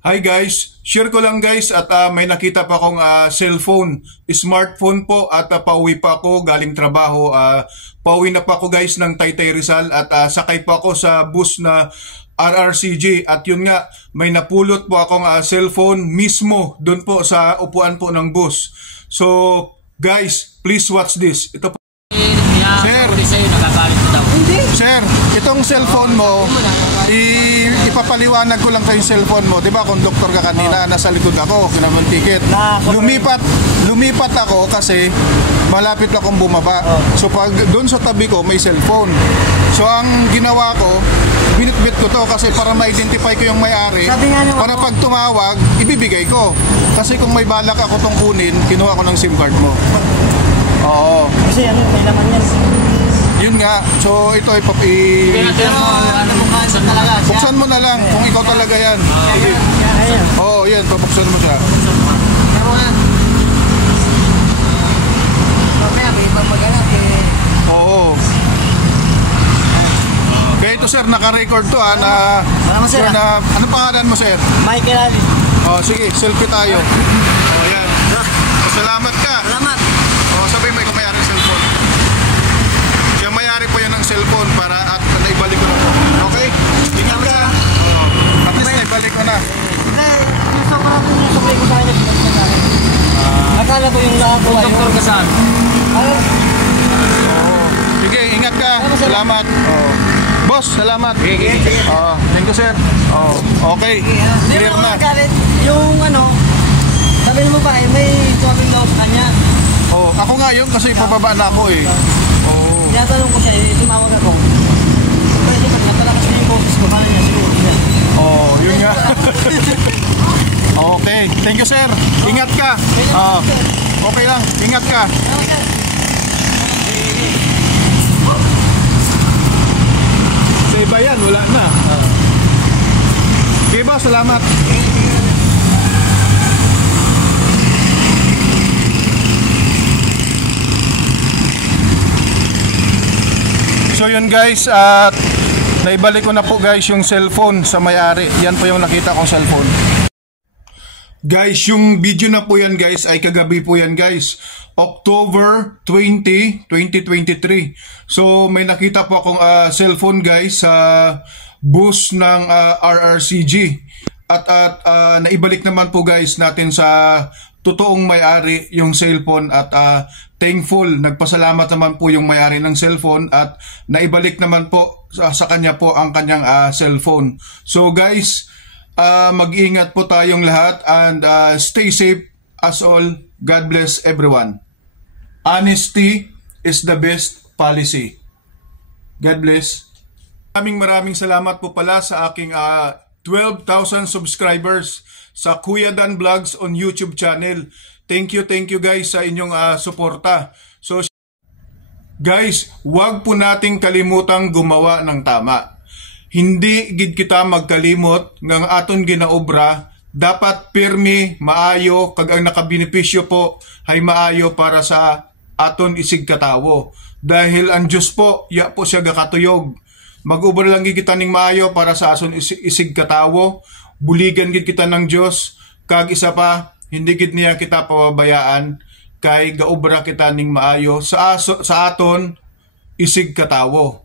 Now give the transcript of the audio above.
Hi guys, share ko lang guys at may nakita pa akong cellphone, smartphone po at pauwi pa ako galing trabaho. Pauwi na pa ako guys ng Taytay Rizal at sakay pa ako sa bus na RRCG at yun nga, may napulot po akong cellphone mismo doon po sa upuan po ng bus. So guys, please watch this. Ito po. Sir, itong cellphone mo, ipapaliwanag ko lang kayong cellphone mo. Diba, conductor ka kanina, nasa likod ako, kinamang ticket. Lumipat ako kasi malapit akong bumaba. So pag doon sa tabi ko, may cellphone. So ang ginawa ko, binitbit ko to kasi para ma-identify ko yung may-ari. Para pag tumawag, ibibigay ko. Kasi kung may balak ako tong kunin, kinuha ko ng SIM card mo. Oo. Kasi may laman yan. Yun nga, so ito ay buksan mo na lang kung ikaw talaga yan. Oo, yan, pabuksan mo siya. Oo. Kaya ito sir, naka-record to na ano pangalan mo sir? Michael Ali. Oh, sige, selfie tayo. Oh, yan. Salamat ka. Salamat. Oh, sabay may kumayari ng cellphone. Yung mayari po yan ng cellphone para at naibalik ko na po. Okay? Ingat ka. Oh, at least naibalik ko na. Gusto ko lang yung sabay ko sa kanya. Akala ko yung nakakuha yung doktor ka saan? Sige, ingat ka. Salamat. Oh. Boss, salamat. Thank you sir. Okay. Clear na. Yung sabi mo ba may swabbing daw kanya? Ako nga yun kasi pababa na ako eh. Tinatanong ko siya, tumawag ako. Kasi pag napalakas na yung boses ko, paano niya siguro niya? Yun nga. Okay. Thank you sir. Ingat ka. Okay lang. Ingat ka. Sa iba yan, wala na. Okay ba? Salamat. So yun guys, at naibalik ko na po guys yung cellphone sa may-ari. Yan po yung nakita kong cellphone. Guys, yung video na po yan guys ay kagabi po yan guys. October 20, 2023. So may nakita po akong cellphone guys sa bus ng RRCG. At naibalik naman po guys natin sa totoong may-ari yung cellphone at thankful, nagpasalamat naman po yung may-ari ng cellphone at naibalik naman po sa kanya po ang kanyang cellphone. So guys, mag-ingat po tayong lahat and stay safe as all. God bless everyone. Honesty is the best policy. God bless. Maraming salamat po pala sa aking 12,000 subscribers sa Kuya Dan Vlogs on YouTube channel. Thank you guys sa inyong suporta. So guys, huwag po nating kalimutang gumawa ng tama. Hindi gid kita magkalimot ng aton ginaobra, dapat pirmi, maayo, kag ang nakabenepisyo po ay maayo para sa aton isig katawo. Dahil ang Diyos po, ya po siya gakatuyog. Mag-ubra lang gid kita ning maayo para sa aton isig katawo. Buligan gid kita ng Diyos, kag isa pa, hindi gid niya kita pababayaan kay gaobra kita ning maayo sa aton isig katawo.